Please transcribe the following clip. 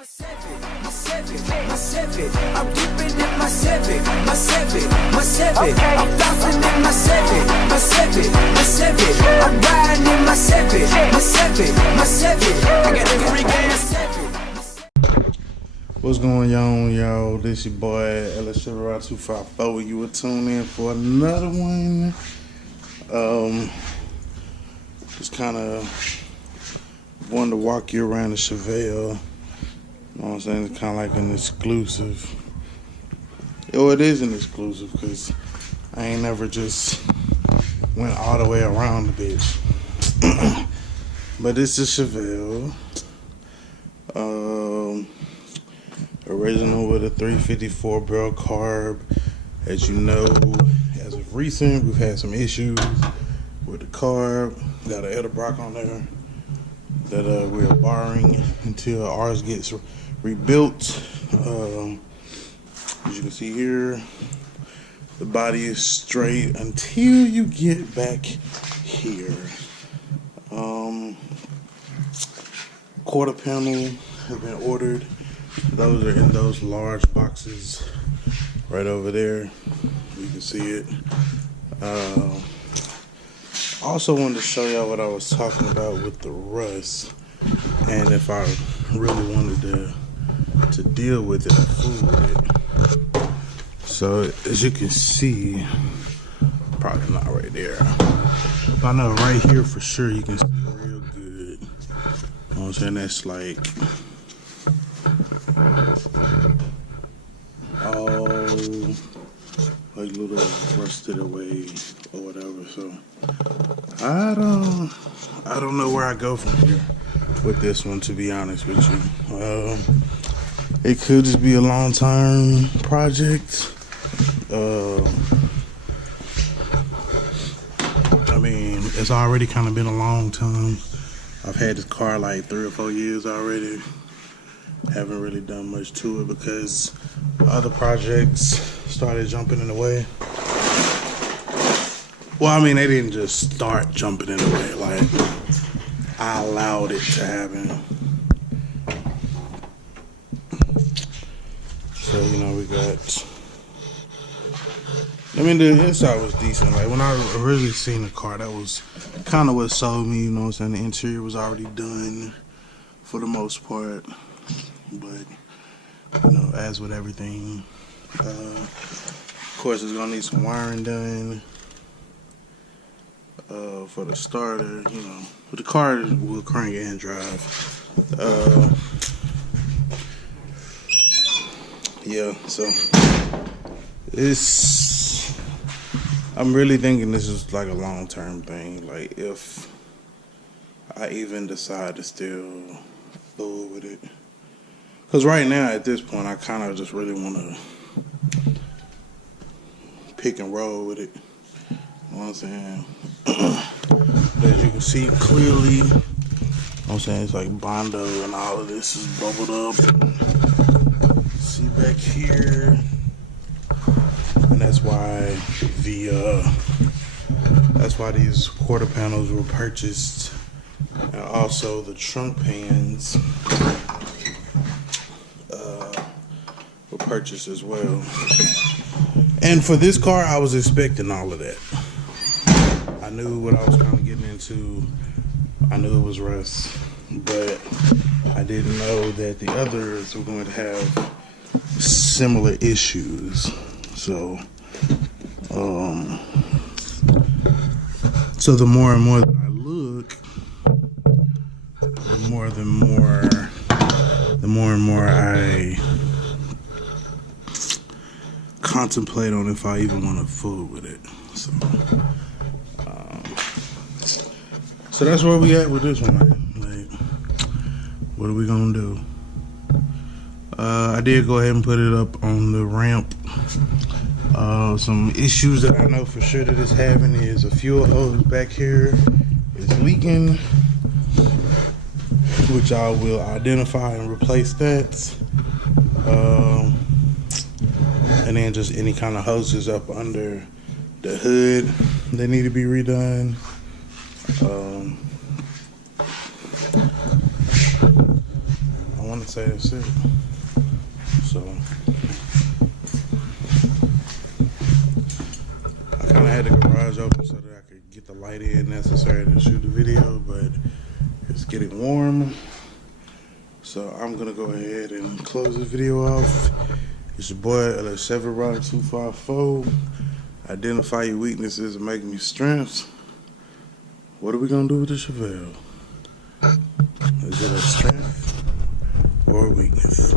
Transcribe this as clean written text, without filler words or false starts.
I'm dipping in my Civic. I'm bouncing in my Civic. I'm riding in my Civic. I got the free gas. What's going on, y'all? This your boy chevelle 254. You will tune in for another one. Just kind of wanted to walk you around the Chevelle. You know what I'm saying? It's kind of like an exclusive. Oh, it is an exclusive because I ain't never just went all the way around the bitch. But it's a Chevelle. Original with a 354 barrel carb. As you know, as of recent, we've had some issues with the carb. Got an Edelbrock on there that we're borrowing until ours gets rebuilt. As you can see here, the body is straight until you get back here. Quarter panel has been ordered. Those are in those large boxes right over there. You can see it. Also wanted to show y'all what I was talking about with the rust, and if I really wanted to deal with it or fool with it. So as you can see, probably not right there, but I know right here for sure you can see real good. You know what I'm saying? That's like all like little rusted away or whatever. So I don't know where I go from here with this one, to be honest with you. It could just be a long-term project. I mean, it's already kind of been a long time. I've had this car like 3 or 4 years already. Haven't really done much to it because other projects started jumping in the way. Well, I mean, they didn't just start jumping in the way. Like, I allowed it to happen. So, you know, we got... I mean, the inside was decent. Like, when I originally seen the car, that was kind of what sold me, you know what I'm saying? The interior was already done for the most part. But, you know, as with everything, of course, it's gonna need some wiring done for the starter, you know. But the car will crank and drive. Yeah, so I'm really thinking this is like a long-term thing. Like, if I even decide to still fool with it. Because right now, at this point, I kind of just really want to pick and roll with it. You know what I'm saying? As you can see clearly, you know what I'm saying, it's like Bondo and all of this is bubbled up. See back here. And that's why these quarter panels were purchased. And also the trunk pans were purchased as well. And for this car, I was expecting all of that. I knew what I was kind of getting into. I knew it was rust, but I didn't know that the others were going to have similar issues. So, so the more and more that I look, the more and more I contemplate on if I even want to fool with it. So that's where we at with this one, man. Like, what are we gonna do? I did go ahead and put it up on the ramp. Some issues that I know for sure that it's having is a fuel hose back here is leaking, which I will identify and replace that. And then just any kind of hoses up under the hood, they need to be redone. I want want to say that's it. So I kind of had the garage open so that I could get the light in necessary to shoot the video, but it's getting warm. So I'm gonna go ahead and close the video off. It's your boy chevelle 254. Identify your weaknesses and make them your strengths. What are we gonna do with the chevelle? Is it a strength or a weakness?